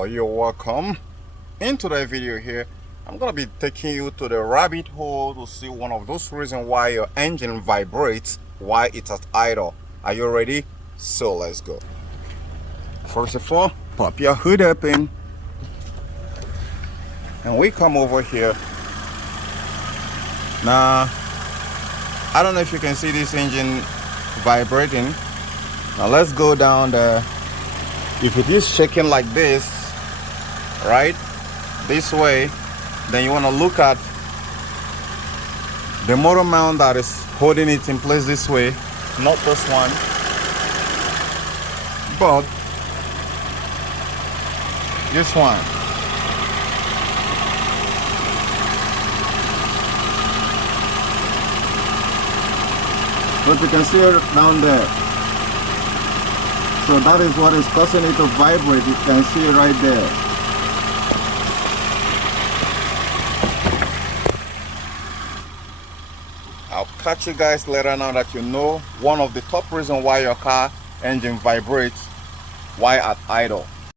You're welcome. In today's video here, I'm gonna be taking you to the rabbit hole to see one of those reasons why your engine vibrates, why it's at idle. Are you ready? So let's go. First of all, pop your hood open and we come over here. Now I don't know if you can see this engine vibrating. Now let's go down there. If it is shaking like this, right, this way, then you want to look at the motor mount that is holding it in place this way, not this one, but this one. But you can see it down there. So that is what is causing it to vibrate. You can see it right there. I'll catch you guys later now that you know one of the top reasons why your car engine vibrates, why at idle.